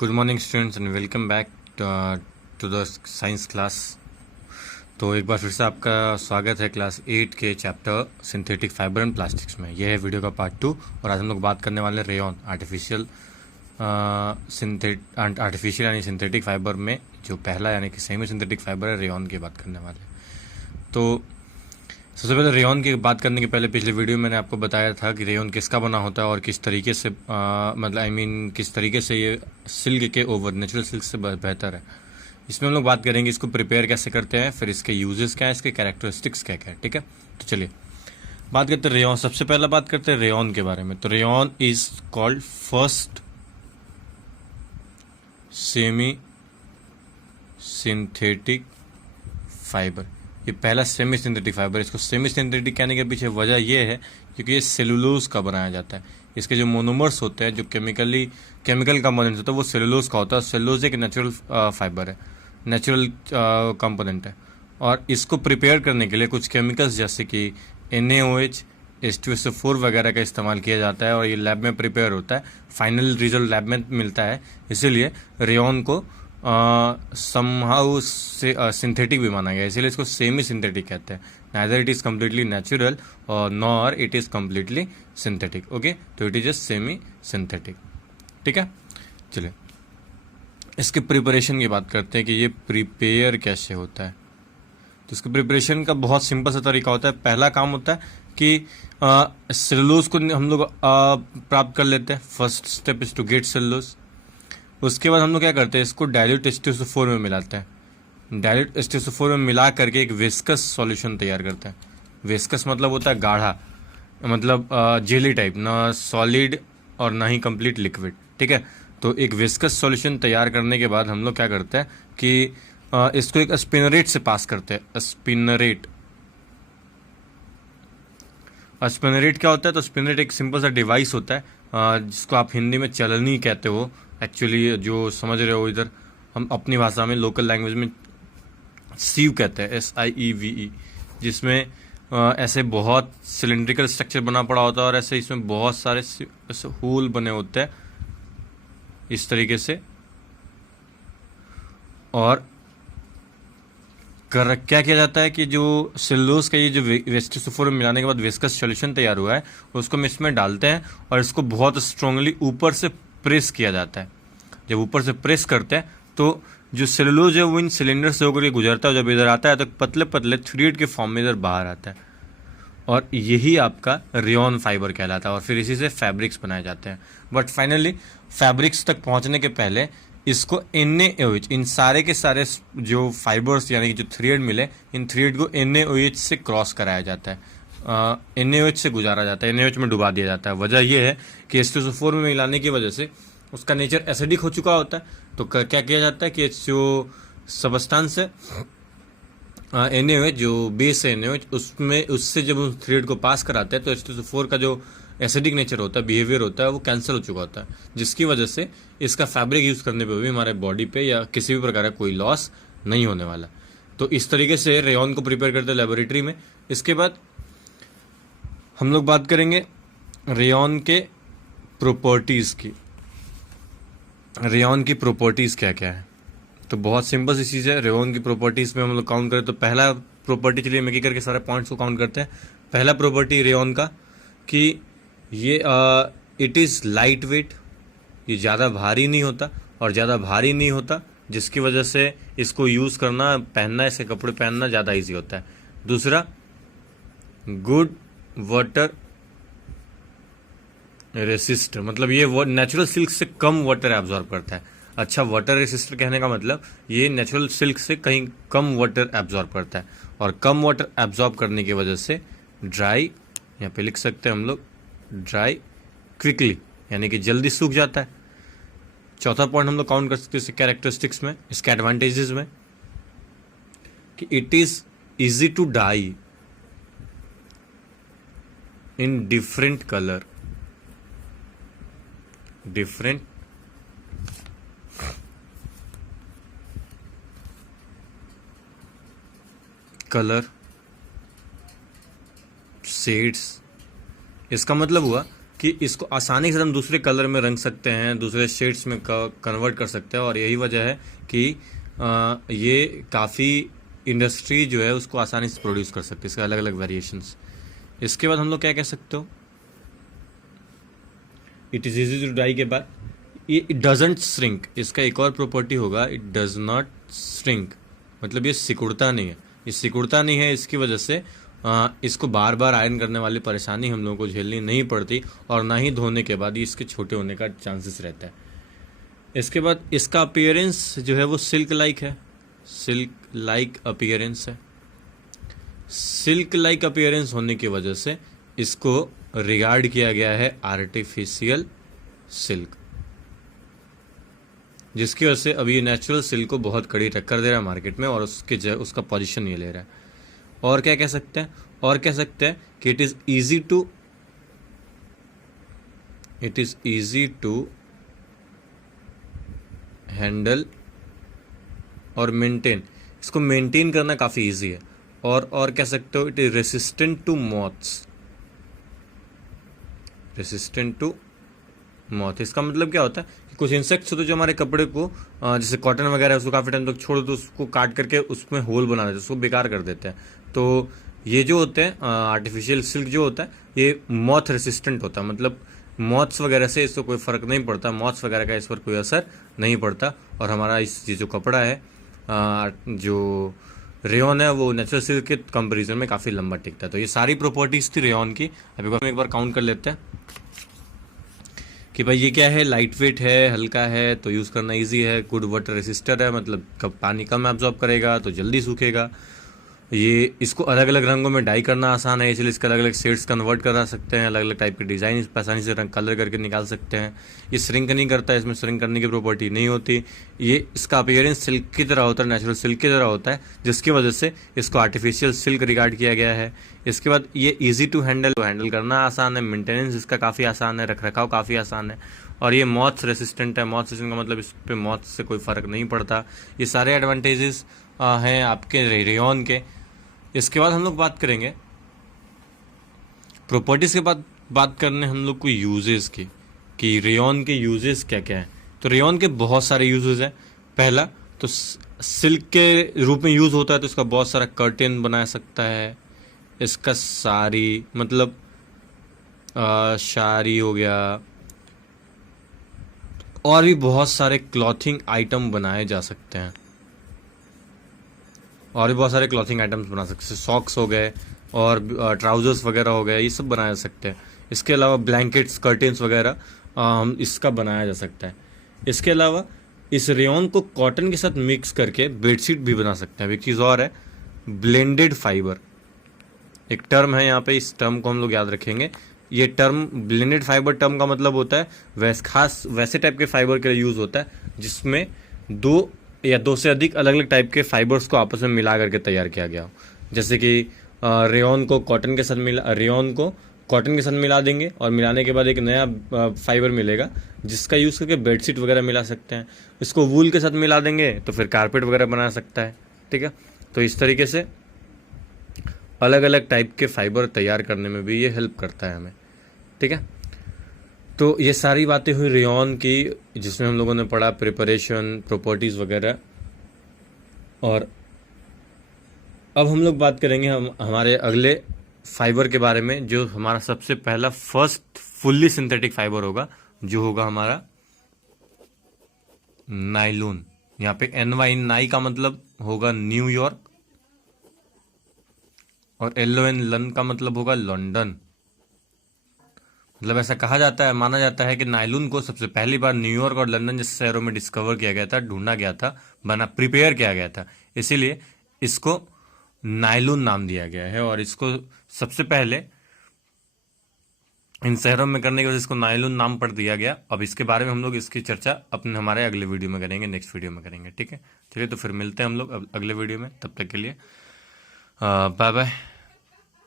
Good morning students and welcome back to the science class. तो एक बार फिर से आपका स्वागत है क्लास 8 के chapter synthetic fibre and plastics में। यह है वीडियो का पार्ट 2 और आज हम लोग बात करने वाले रेयॉन आर्टिफिशियल यानी सिंथेटिक फाइबर में जो पहला यानी कि सेमी सिंथेटिक फाइबर है, रेयॉन की बात करने वाले। तो सबसे पहले रेयॉन की बात करने के पहले पिछले वीडियो में मैंने आपको बताया था कि रेयॉन किसका बना होता है और किस तरीके से किस तरीके से ये सिल्क के ओवर नेचुरल सिल्क से बेहतर है। इसमें हम लोग बात करेंगे इसको प्रिपेयर कैसे करते हैं, फिर इसके यूजेस क्या है, इसके कैरेक्टरिस्टिक्स क्या क्या है। ठीक है, तो चलिए बात करते हैं रेयॉन। सबसे पहला बात करते हैं रेयॉन के बारे में। तो rayon is called first semi synthetic fibre. ये पहला सेमी सिंथेटिक फाइबर। इसको सेमी सिंथेटिक कहने के पीछे वजह यह है क्योंकि ये सेलुलोज का बनाया जाता है। इसके जो मोनोमर्स होते हैं, जो केमिकल कंपोनेंट्स होते हैं, वो सेलुलोज का होता है। सेलुलोज एक नेचुरल फाइबर है, नेचुरल कंपोनेंट है। और इसको प्रिपेयर करने के लिए कुछ केमिकल्स जैसे कि NaOH, H2SO4 वगैरह का इस्तेमाल किया जाता है और ये लैब में प्रिपेयर होता है। फाइनल रिजल्ट लैब में मिलता है। इसीलिए रेयॉन को समहाउ से सिंथेटिक भी माना गया, इसीलिए इसको सेमी सिंथेटिक कहते हैं। Neither it is completely natural और nor it is completely synthetic. Okay, तो it is just semi synthetic. ठीक है, चलिए इसके प्रिपरेशन की बात करते हैं कि ये प्रिपेयर कैसे होता है। तो इसके प्रिपरेशन का बहुत सिंपल सा तरीका होता है। पहला काम होता है कि सेलुलोज को हम लोग प्राप्त कर लेते हैं। First step is to get cellulose. उसके बाद हम लोग क्या करते हैं, इसको डाइल्यूट H2SO4 में मिलाते हैं। डाइल्यूट H2SO4 में मिला करके एक विस्कस सॉल्यूशन तैयार करते हैं। विस्कस मतलब होता है गाढ़ा, मतलब जेली टाइप, ना सॉलिड और ना ही कंप्लीट लिक्विड। ठीक है, तो एक विस्कस सॉल्यूशन तैयार करने के बाद हम लोग क्या करते हैं कि इसको एक स्पिनरेट से पास करते हैं। स्पिनरेट क्या होता है? तो स्पिनरेट एक सिंपल सा डिवाइस होता है जिसको आप हिंदी में चलनी कहते हो। एक्चुअली जो समझ रहे हो इधर, हम अपनी भाषा में लोकल लैंग्वेज में सीव कहते हैं, SIEVE, जिसमें ऐसे बहुत सिलेंड्रिकल स्ट्रक्चर बना पड़ा होता है और ऐसे इसमें बहुत सारे ऐसे होल बने होते हैं इस तरीके से। और क्या किया जाता है कि जो सेलुलोज का ये जो H2SO4 में मिलाने के बाद विस्कस सॉल्यूशन तैयार हुआ है उसको हम इसमें डालते हैं और इसको बहुत स्ट्रांगली ऊपर से प्रेस किया जाता है। जब ऊपर से प्रेस करते हैं तो जो सेलुलोज है वो इन सिलेंडर से होकर के गुजरता है। जब इधर आता है तो पतले पतले थ्रेड के फॉर्म में इधर बाहर आता है और यही आपका रेयॉन फाइबर कहलाता है। और फिर इसी से फैब्रिक्स बनाए जाते हैं। बट फाइनली फैब्रिक्स तक पहुंचने के पहले इसको NaOH, इन सारे के सारे जो फाइबर्स यानी कि जो थ्रेड मिले, इन थ्रेड को NaOH से क्रॉस कराया जाता है। NaOH से गुजारा जाता है, NaOH में डुबा दिया जाता है। वजह यह है कि H2SO4 में मिलाने की वजह से उसका नेचर एसिडिक हो चुका होता है। तो क्या किया जाता है कि जो सबस्टांस है NaOH, जो बेस है NaOH, उससे जब उस थ्रेड को पास कराते हैं तो H2SO4 का जो एसिडिक नेचर होता है, बिहेवियर होता है, वो कैंसिल हो चुका होता है, जिसकी वजह से इसका फैब्रिक यूज़ करने पे भी हमारे बॉडी पे या किसी भी प्रकार का कोई लॉस नहीं होने वाला। तो इस तरीके से रेयॉन को प्रिपेयर करते हैं लेबोरेटरी में। इसके बाद हम लोग बात करेंगे रेयॉन के प्रॉपर्टीज़ की। रेयॉन की प्रॉपर्टीज़ क्या क्या है? तो बहुत सिंपल सी चीज़ है। रेयॉन की प्रॉपर्टीज़ में हम लोग काउंट करें तो पहला प्रॉपर्टी, चलिए मैं करके सारे पॉइंट्स को काउंट करते हैं। पहला प्रॉपर्टी रेयॉन का कि ये इट इज़ लाइट वेट, ये ज़्यादा भारी नहीं होता और ज़्यादा भारी नहीं होता, जिसकी वजह से इसको यूज़ करना, पहनना, इसके कपड़े पहनना ज़्यादा इजी होता है। दूसरा, गुड वाटर रेसिस्टर, मतलब ये नेचुरल सिल्क से कम वाटर एब्जॉर्ब करता है। अच्छा, वाटर रेसिस्टर कहने का मतलब ये नेचुरल सिल्क से कहीं कम वाटर एब्जॉर्ब करता है और कम वाटर एब्जॉर्ब करने की वजह से ड्राई, यहाँ पे लिख सकते हैं हम लोग ड्राई क्विकली, यानी कि जल्दी सूख जाता है। चौथा पॉइंट हम लोग काउंट कर सकते हैं इसके कैरेक्टरिस्टिक्स में, इसके एडवांटेजेस में, कि it is easy to dye in different colour, different colour shades. इसका मतलब हुआ कि इसको आसानी से हम दूसरे कलर में रंग सकते हैं, दूसरे शेड्स में कन्वर्ट कर सकते हैं, और यही वजह है कि ये काफ़ी इंडस्ट्री जो है उसको आसानी से प्रोड्यूस कर सकती है, इसके अलग अलग वेरिएशंस। इसके बाद हम लोग क्या कह सकते हो, it is easy to dye के बाद ये इट डजेंट श्रिंक। इसका एक और प्रॉपर्टी होगा, इट डज नॉट श्रिंक, मतलब ये सिकुड़ता नहीं है। ये सिकुड़ता नहीं है, इसकी वजह से इसको बार बार आयरन करने वाली परेशानी हम लोगों को झेलनी नहीं पड़ती, और ना ही धोने के बाद ये इसके छोटे होने का चांसेस रहता है। इसके बाद इसका अपीयरेंस जो है वो सिल्क लाइक है, सिल्क लाइक अपीयरेंस है। सिल्क लाइक अपीयरेंस होने की वजह से इसको रिगार्ड किया गया है आर्टिफिशियल सिल्क, जिसकी वजह से अभी नेचुरल सिल्क को बहुत कड़ी टक्कर दे रहा है मार्केट में, और उसका पोजीशन ये ले रहा है। और क्या कह सकते हैं, और कह सकते हैं कि it is easy to handle और मेंटेन। इसको मेंटेन करना काफ़ी ईजी है। और कह सकते हो it is resistant to moths, resistant to moth. इसका मतलब क्या होता है कि कुछ इंसेक्ट्स होते हैं जो हमारे कपड़े को, जैसे कॉटन वगैरह, उसको काफ़ी टाइम तक छोड़ दो तो उसको काट करके उसमें होल बना देते हैं, उसको बेकार कर देते हैं। तो ये जो होते हैं आर्टिफिशियल सिल्क जो होता है ये मॉथ रेसिस्टेंट होता है, मतलब मॉथ्स वगैरह से इसको कोई फ़र्क नहीं पड़ता, मॉथ्स वगैरह का इस पर कोई असर नहीं पड़ता। और हमारा ये जो कपड़ा है जो रेयॉन है वो नेचुरल सिल्क के कंपेरिजन में काफ़ी लंबा टिकता है। तो ये सारी प्रॉपर्टीज़ थी रेयॉन की। अभी हम एक बार काउंट कर लेते हैं कि भाई ये क्या है, लाइट वेट है, हल्का है, तो यूज़ करना इजी है, गुड वाटर रेसिस्टर है, मतलब कब पानी कम एब्जॉर्ब करेगा तो जल्दी सूखेगा। ये इसको अलग अलग रंगों में डाई करना आसान है, इसलिए इसके अलग अलग शेड्स कन्वर्ट करा सकते हैं, अलग अलग टाइप के डिज़ाइन इस पर आसानी से रंग कलर करके निकाल सकते हैं। ये श्रिंक नहीं करता है, इसमें श्रिंक करने की प्रॉपर्टी नहीं होती। ये इसका अपीयरेंस सिल्क की तरह होता है, नेचुरल सिल्क की तरह होता है, जिसकी वजह से इसको आर्टिफिशियल सिल्क रिगार्ड किया गया है। इसके बाद ये ईजी टू हैंडल करना आसान है, मेंटेनेंस इसका काफ़ी आसान है, रख रखाव काफ़ी आसान है, और ये मॉथ रेसिस्टेंट है। मॉथ रेसिस्टेंट का मतलब इस पर मॉथ से कोई फ़र्क नहीं पड़ता। ये सारे एडवांटेजेस हैं आपके रेयॉन के। इसके बाद हम लोग बात करेंगे प्रॉपर्टीज़ के बाद बात करने हम लोग को यूजेस की, कि रेयॉन के यूजेस क्या क्या हैं। तो रेयॉन के बहुत सारे यूजेस हैं। पहला तो सिल्क के रूप में यूज़ होता है, तो इसका बहुत सारा कर्टेन बना सकता है, इसका साड़ी मतलब शारी हो गया, और भी बहुत सारे क्लॉथिंग आइटम बनाए जा सकते हैं, और भी बहुत सारे क्लॉथिंग आइटम्स बना सकते हैं, सॉक्स हो गए और ट्राउजर्स वगैरह हो गए, ये सब बनाया जा सकते हैं। इसके अलावा ब्लैंकेट्स, कर्टेन्स वगैरह इसका बनाया जा सकता है। इसके अलावा इस रेयॉन को कॉटन के साथ मिक्स करके बेडशीट भी बना सकते हैं। एक चीज़ और है, ब्लेंडेड फाइबर, एक टर्म है यहाँ पे, इस टर्म को हम लोग याद रखेंगे। ये टर्म ब्लेंडेड फाइबर टर्म का मतलब होता है खास वैसे टाइप के फाइबर के लिए यूज़ होता है जिसमें दो या दो से अधिक अलग अलग टाइप के फाइबर्स को आपस में मिला करके तैयार किया गया हो। जैसे कि रेयॉन को कॉटन के साथ मिला देंगे, और मिलाने के बाद एक नया फाइबर मिलेगा जिसका यूज़ करके बेडशीट वगैरह मिला सकते हैं। इसको वूल के साथ मिला देंगे तो फिर कारपेट वगैरह बना सकता है। ठीक है, तो इस तरीके से अलग अलग टाइप के फाइबर तैयार करने में भी ये हेल्प करता है हमें। ठीक है, तो ये सारी बातें हुई रेयॉन की, जिसमें हम लोगों ने पढ़ा प्रिपरेशन, प्रॉपर्टीज़ वगैरह। और अब हम लोग बात करेंगे हमारे अगले फाइबर के बारे में, जो हमारा सबसे पहला फर्स्ट फुल्ली सिंथेटिक फाइबर होगा, जो होगा हमारा नाइलॉन। यहाँ पे NY नाई का मतलब होगा न्यूयॉर्क, और LON लन का मतलब होगा लंदन। मतलब ऐसा कहा जाता है, माना जाता है कि नायलॉन को सबसे पहली बार न्यूयॉर्क और लंदन जैसे शहरों में डिस्कवर किया गया था, ढूंढा गया था, प्रिपेयर किया गया था, इसीलिए इसको नायलॉन नाम दिया गया है। और इसको सबसे पहले इन शहरों में करने की वजह से इसको नायलॉन नाम पर दिया गया। अब इसके बारे में हम लोग इसकी चर्चा हमारे अगले वीडियो में करेंगे, नेक्स्ट वीडियो में करेंगे। ठीक है, चलिए तो फिर मिलते हैं हम लोग अगले वीडियो में। तब तक के लिए बाय बाय।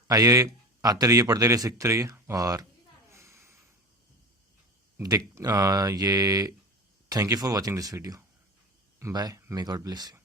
आइए, आते रहिए, पढ़ते रहिए, सीखते रहिए, और ये thank you for watching this video. Bye, may God bless you.